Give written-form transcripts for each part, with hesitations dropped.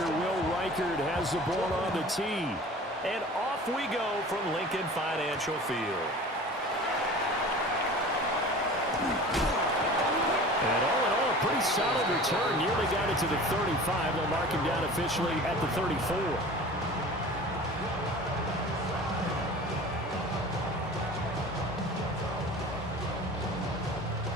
kicker Will Reichard has the ball on the tee. And off we go from Lincoln Financial Field. And all in all, a pretty solid return. Nearly got it to the 35. They'll mark him down officially at the 34.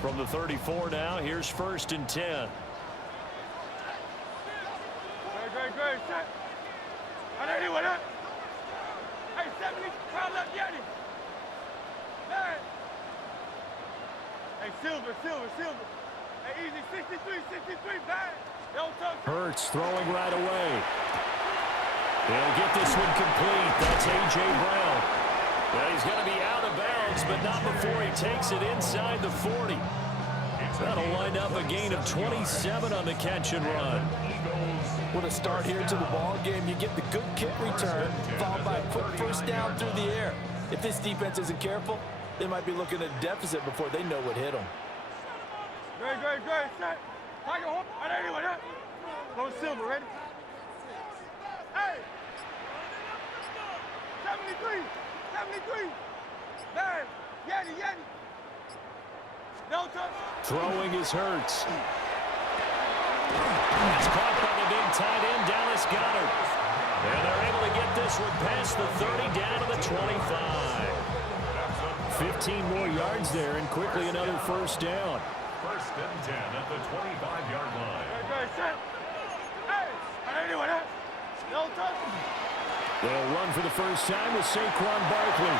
From the 34 now, here's 1st and 10. Great, set. I know you with it. Hey, 70, crowd left, Yanni. Man. Hey, Silver. Hey, easy, 63, bad. Don't touch. Hurts throwing right away. He'll get this one complete. That's A.J. Brown. Well, he's going to be out of bounds, but not before he takes it inside the 40. That'll wind up a gain of 27 on the catch and run. What a start here to the ball game. You get the good kick return, followed by a quick first down through the air. If this defense isn't careful, they might be looking at a deficit before they know what hit them. Great, set. Tiger Horn. I know you with it. Go Silver, ready? Hey! 73. Man, Yanni. Don't touch. Throwing is Hurts. It's caught by the big tight end, Dallas Goedert. And they're able to get this one past the 30 down to the 25. 15 more yards there, and quickly another first down. 1st and 10 at the 25-yard line. Great, set. Hey, I know you with it. Don't touch. They'll run for the first time with Saquon Barkley.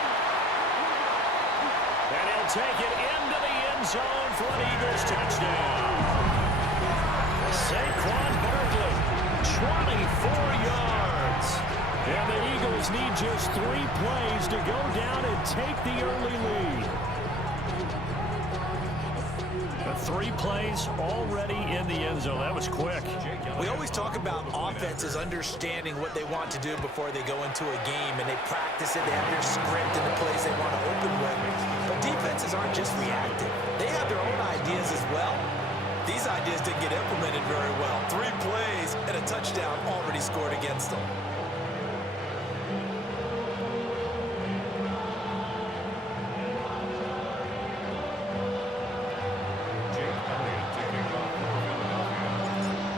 And he'll take it into the end zone for an Eagles touchdown. Saquon Barkley, 24 yards. And the Eagles need just 3 plays to go down and take the early lead. The 3 plays already in the end zone. That was quick. We always talk about offenses understanding what they want to do before they go into a game, and they practice it. They have their script and the plays they want to open with. But defenses aren't just reactive. They have their own ideas as well. These ideas didn't get implemented very well. 3 plays and a touchdown already scored against them.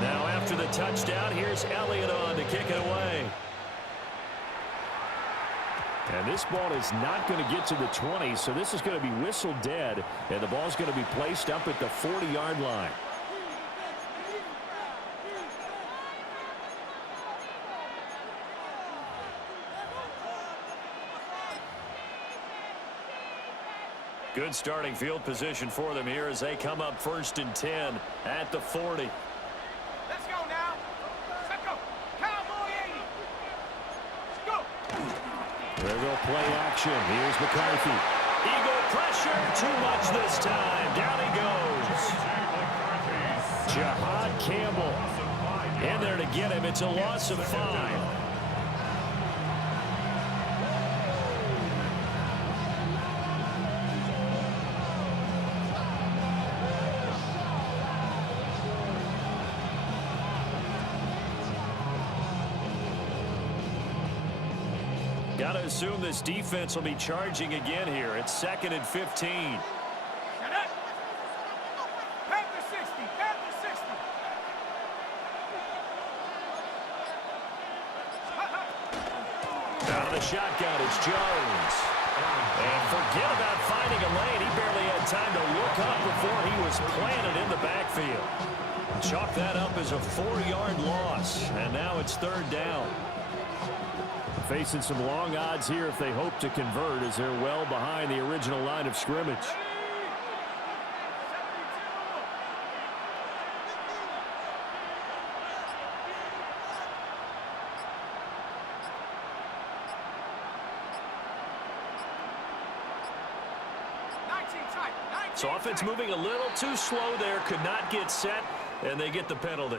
Now after the touchdown, here's Elliott on to kick it away. And this ball is not going to get to the 20, so this is going to be whistled dead, and the ball's going to be placed up at the 40-yard line. Good starting field position for them here as they come up 1st and 10 at the 40. Let's go now. Let's go. Cowboy 80. Let's go. There go play action. Here's McCarthy. Eagle pressure. Too much this time. Down he goes. Jahad Campbell in there to get him. It's a loss of 5. Got to assume this defense will be charging again here. It's 2nd and 15. Shut up. Panther 60. Out of the shotgun, it's Jones. And forget about finding a lane. He barely had time to look up before he was planted in the backfield. Chalk that up as a 4-yard loss. And now it's 3rd down. Facing some long odds here if they hope to convert, as they're well behind the original line of scrimmage. So offense moving a little too slow there, could not get set, and they get the penalty.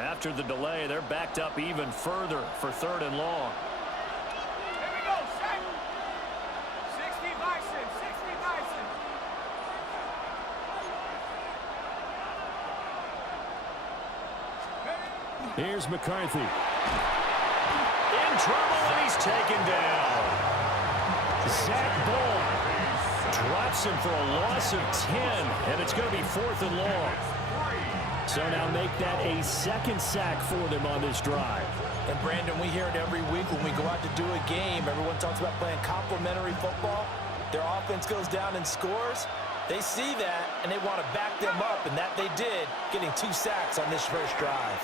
After the delay, they're backed up even further for 3rd and long. Here we go, set. 60 Bison, 60 Bison. Here's McCarthy. In trouble, and he's taken down. Zach Bull drops him for a loss of 10, and it's going to be 4th and long. So now make that a 2nd sack for them on this drive. And Brandon, we hear it every week when we go out to do a game. Everyone talks about playing complementary football. Their offense goes down and scores. They see that, and they want to back them up, and that they did, getting 2 sacks on this first drive.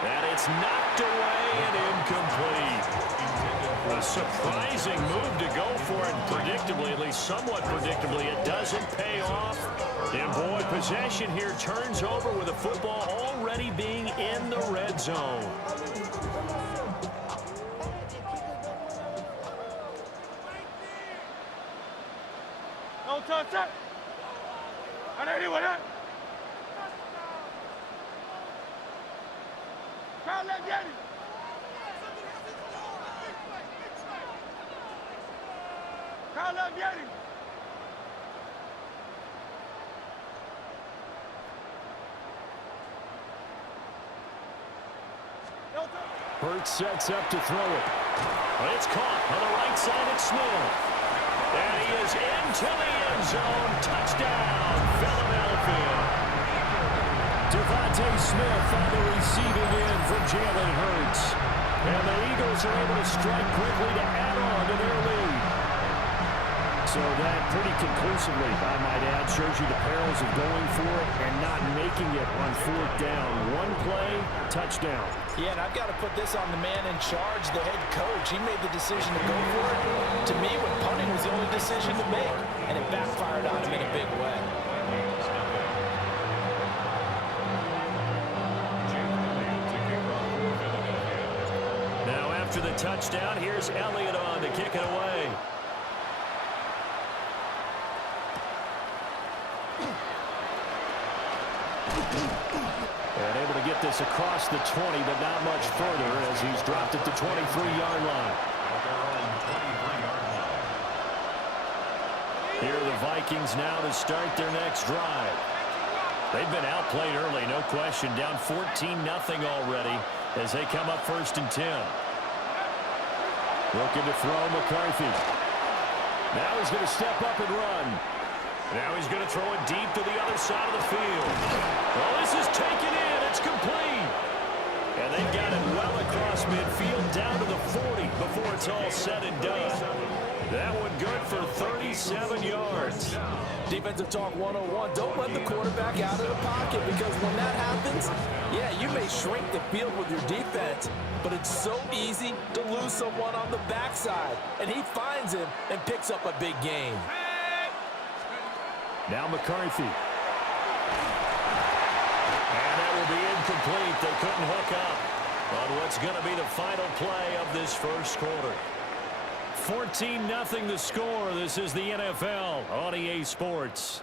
And it's knocked away and incomplete. A surprising move to go for it, predictably, at least somewhat predictably. It doesn't pay off. And boy, possession here turns over with the football already being in the red zone. Don't touch that. I know you with that. Crowd, let's get it. Crowd, let's get it. Hurts sets up to throw it. But it's caught on the right side at Smith. And he is into the end zone. Touchdown, Philadelphia. Devontae Smith on the receiving end for Jalen Hurts. And the Eagles are able to strike quickly to add on to their lead. So that pretty conclusively, I might add, shows you the perils of going for it and not making it on 4th down. One play, touchdown. Yeah, and I've got to put this on the man in charge, the head coach. He made the decision to go for it. To me, when punting was the only decision to make, and it backfired on him in a big way. Now after the touchdown, here's Elliott on to kick it away. And able to get this across the 20, but not much further as he's dropped it to 23-yard line. Here are the Vikings now to start their next drive. They've been outplayed early, no question. Down 14-0 already as they come up 1st and 10. Looking to throw McCarthy. Now he's going to step up and run. Now he's going to throw it deep to the other side of the field. Well, this is taken in. It's complete. And they've got it well across midfield down to the 40 before it's all said and done. That one good for 37 yards. Defensive talk 101. Don't let the quarterback out of the pocket, because when that happens, yeah, you may shrink the field with your defense, but it's so easy to lose someone on the backside. And he finds him and picks up a big gain. Now McCarthy. And that will be incomplete. They couldn't hook up on what's going to be the final play of this first quarter. 14-0 the score. This is the NFL on EA Sports.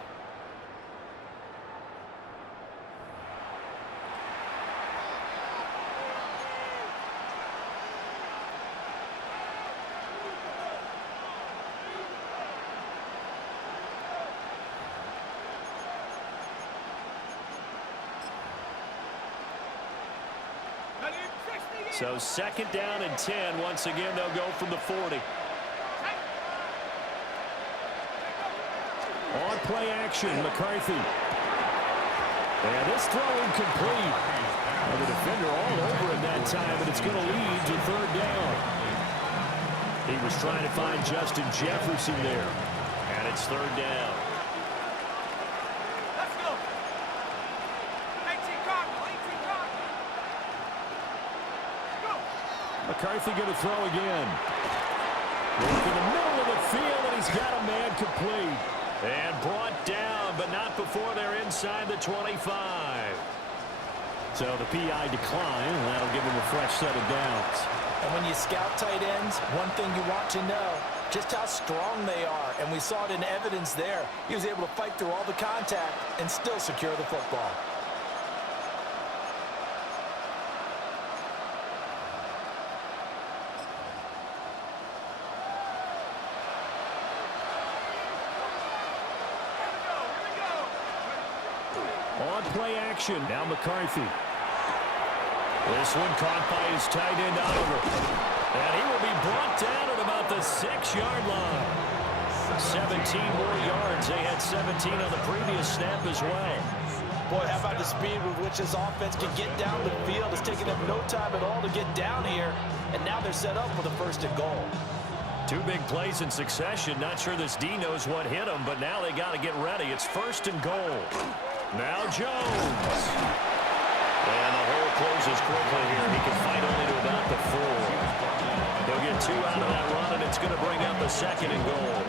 So 2nd down and 10. Once again, they'll go from the 40. On play action, McCarthy. And this throw incomplete. And the defender all over him that time, but it's going to lead to 3rd down. He was trying to find Justin Jefferson there. And it's 3rd down. Let's go. 18 Cardinal, 18 Cardinal. Go. McCarthy going to throw again. Look in the middle of the field, and he's got a man complete. And brought down, but not before they're inside the 25. So the PI decline, and that'll give him a fresh set of downs. And when you scout tight ends, one thing you want to know, just how strong they are. And we saw it in evidence there. He was able to fight through all the contact and still secure the football. On play action. Now McCarthy. This one caught by his tight end Oliver. And he will be brought down at about the 6-yard line. 17 more yards. They had 17 on the previous snap as well. Boy, how about the speed with which this offense can get down the field? It's taking them no time at all to get down here. And now they're set up for the 1st and goal. 2 big plays in succession. Not sure this D knows what hit him, but now they got to get ready. It's 1st and goal. Now Jones. And the hole closes quickly here. He can fight only to about the 4. He'll get 2 out of that run, and it's going to bring up a 2nd and goal.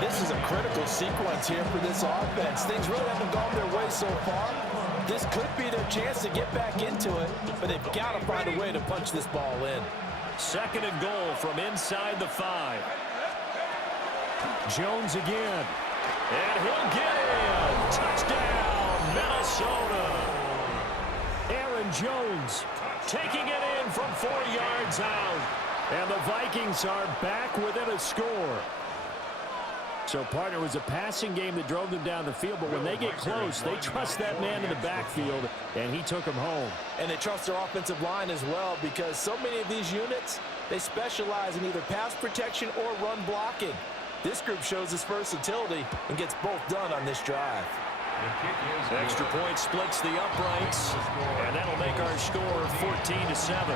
This is a critical sequence here for this offense. Things really haven't gone their way so far. This could be their chance to get back into it, but they've got to find a way to punch this ball in. 2nd and goal from inside the 5. Jones again. And he'll get in. Touchdown, Minnesota. Aaron Jones taking it in from 4 yards out. And the Vikings are back within a score. So, partner, it was a passing game that drove them down the field, but when they get close, they trust that man in the backfield, and he took them home. And they trust their offensive line as well, because so many of these units, they specialize in either pass protection or run blocking. This group shows its versatility and gets both done on this drive. Extra point splits the uprights, and that'll make our score 14-7.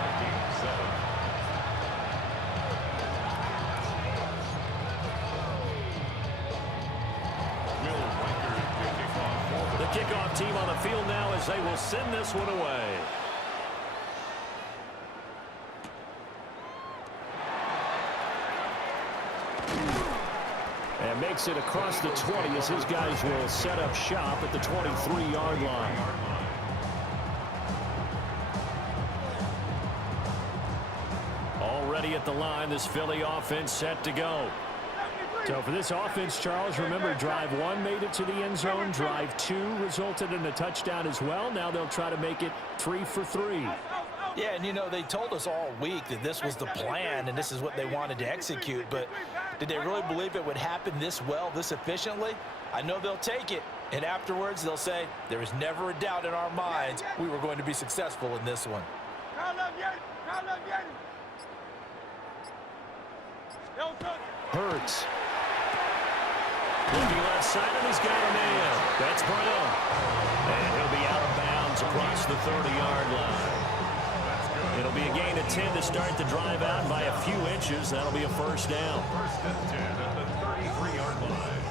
Kickoff team on the field now as they will send this one away. And makes it across the 20 as his guys will set up shop at the 23-yard line. Already at the line, this Philly offense set to go. So for this offense, Charles, remember, drive 1 made it to the end zone. Drive 2 resulted in a touchdown as well. Now they'll try to make it 3 for 3. Yeah, and you know, they told us all week that this was the plan and this is what they wanted to execute. But did they really believe it would happen this well, this efficiently? I know they'll take it. And afterwards, they'll say, there was never a doubt in our minds we were going to be successful in this one. Hurts. Looking left side, and he's got a man. That's Brown. And he'll be out of bounds across the 30-yard line. It'll be a gain of 10 to start the drive out by a few inches. That'll be a 1st down. 1st and 10 at the 33-yard line.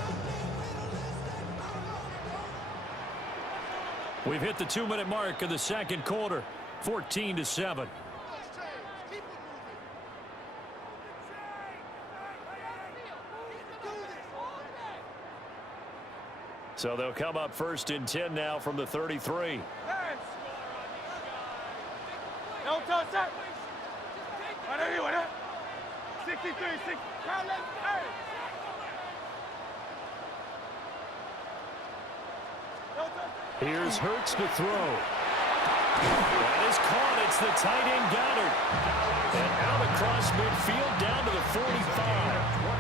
We've hit the 2-minute mark of the 2nd quarter. 14-7. So they'll come up 1st and 10 now from the 33. Don't touch that. 63, 6. Here's Hurts to throw. That is caught. It's the tight end Goddard. And out across midfield down to the 45.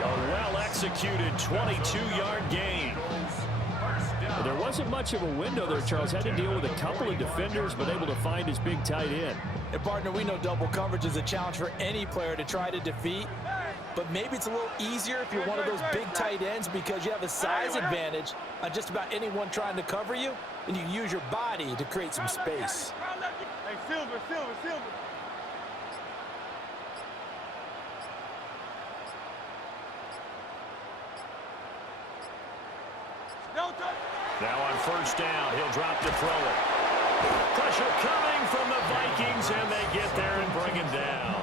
A well-executed 22-yard gain. There wasn't much of a window there, Charles. Had to deal with a couple of defenders, but able to find his big tight end. And, partner, we know double coverage is a challenge for any player to try to defeat. But maybe it's a little easier if you're one of those big tight ends because you have a size advantage on just about anyone trying to cover you, and you use your body to create some space. Hey, Silver. Now on 1st down, he'll drop to throw it. Pressure coming from the Vikings, and they get there and bring him down.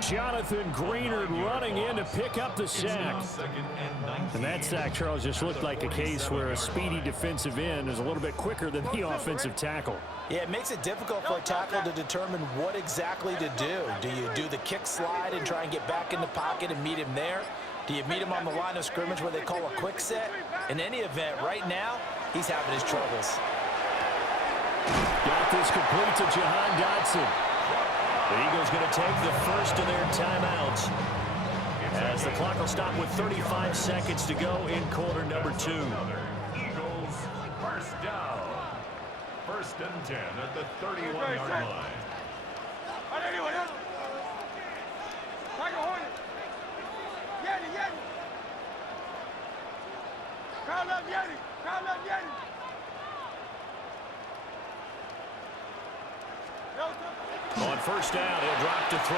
Jonathan Greenard running in to pick up the sack. And that sack, Charles, just looked like a case where a speedy defensive end is a little bit quicker than the offensive tackle. Yeah, it makes it difficult for a tackle to determine what exactly to do. Do you do the kick slide and try and get back in the pocket and meet him there? Do you meet him on the line of scrimmage where they call a quick set? In any event, right now, he's having his troubles. Got this complete to Jahan Dotson. The Eagles going to take the first of their timeouts as the clock will stop with 35 seconds to go in quarter number 2. Eagles, 1st first down. First and 10 at the 31-yard line. On first down, he'll drop to throw.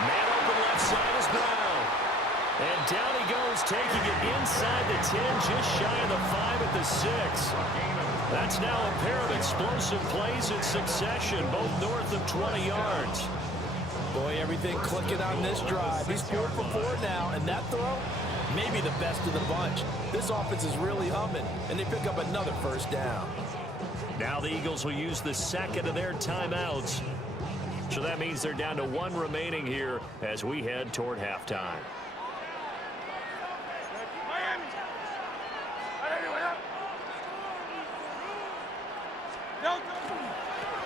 Man open left side is Brown. And down he goes, taking it inside the 10, just shy of the 5 at the 6. That's now a pair of explosive plays in succession, both north of 20 yards. Boy, everything clicking on this drive. He's 4 for 4 now, and that throw, maybe the best of the bunch. This offense is really humming, and they pick up another first down. Now the Eagles will use the second of their timeouts. So that means they're down to 1 remaining here as we head toward halftime.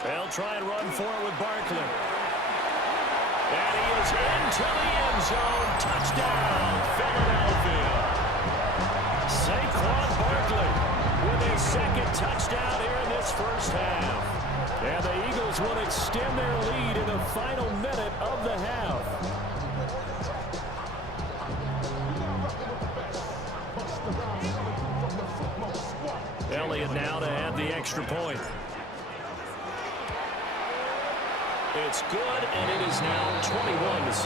They'll try and run for it with Barkley. And he is into the end zone. Touchdown, Philadelphia. Saquon Barkley with his second touchdown here in this first half. And the Eagles will extend their lead in the final minute of the half. Elliott now to add the extra point. It's good, and it is now 21-7.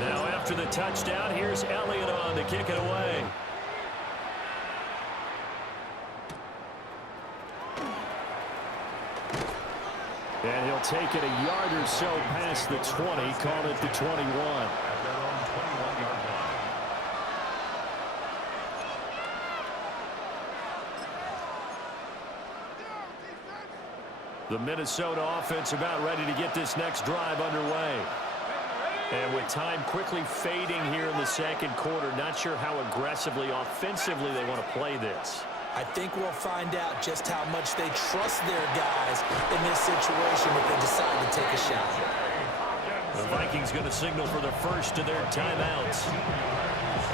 Now after the touchdown, here's Elliott on to kick it away. And he'll take it a yard or so past the 20, call it the 21. At their own 21-yard line. The Minnesota offense about ready to get this next drive underway. And with time quickly fading here in the second quarter, not sure how aggressively, offensively they want to play this. I think we'll find out just how much they trust their guys in this situation if they decide to take a shot. The Vikings going to signal for the first of their timeouts,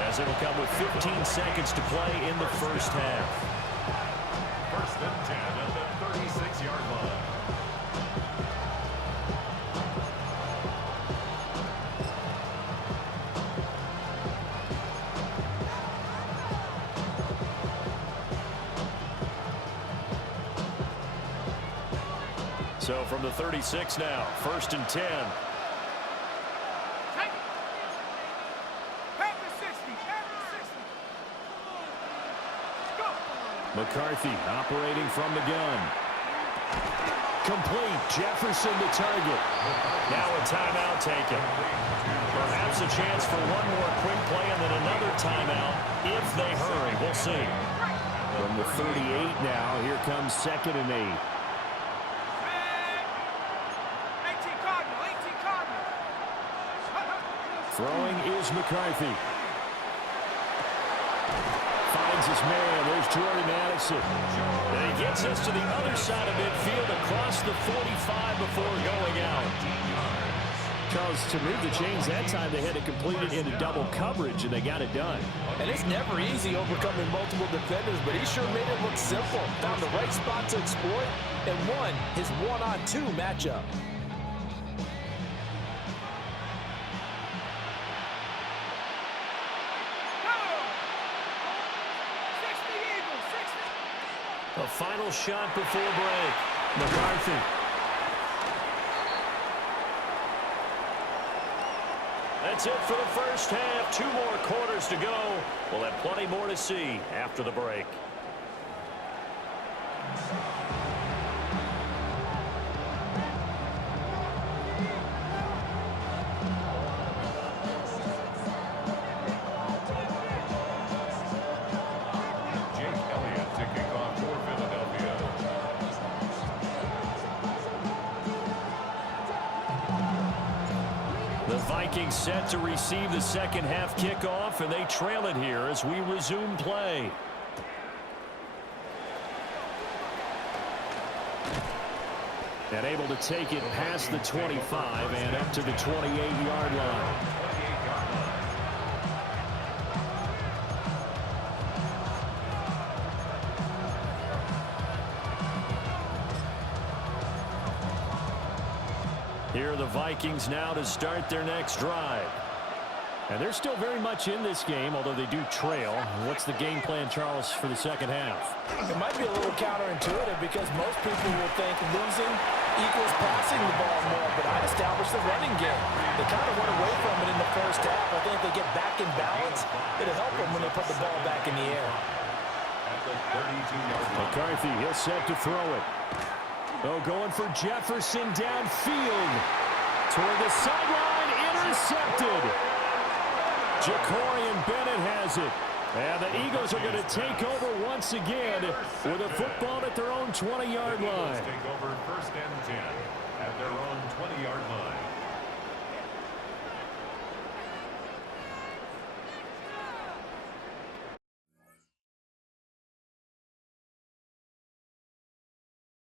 as it'll come with 15 seconds to play in the first half. First and 10 at the 36-yard line. So from the 36 now, first and 10. McCarthy operating from the gun. Complete. Jefferson to target. Now a timeout taken. Perhaps a chance for one more quick play and then another timeout if they hurry. We'll see. From the 38 now, here comes second and 8. Throwing is McCarthy. Finds his man. There's Jordan Addison. And he gets us to the other side of midfield across the 45 before going out. Because to move the chains that time, they had to complete it into double coverage, and they got it done. And it's never easy overcoming multiple defenders, but he sure made it look simple. Found the right spot to exploit and won his one-on-two matchup. A final shot before break. McCarthy. That's it for the first half. 2 more quarters to go. We'll have plenty more to see after the break. Vikings set to receive the second half kickoff, and they trail it here as we resume play. And able to take it past the 25 and up to the 28-yard line. Here are the Vikings now to start their next drive. And they're still very much in this game, although they do trail. What's the game plan, Charles, for the second half? It might be a little counterintuitive because most people will think losing equals passing the ball more, but I'd establish the running game. They kind of went away from it in the first half. I think if they get back in balance, it'll help them when they put the ball back in the air. McCarthy, he'll set to throw it. Oh, going for Jefferson downfield. Toward the sideline, intercepted. Jacorian Bennett has it. And the Eagles are going to take over once again with a football at their own 20-yard line. Take over 1st and 10 at their own 20-yard line.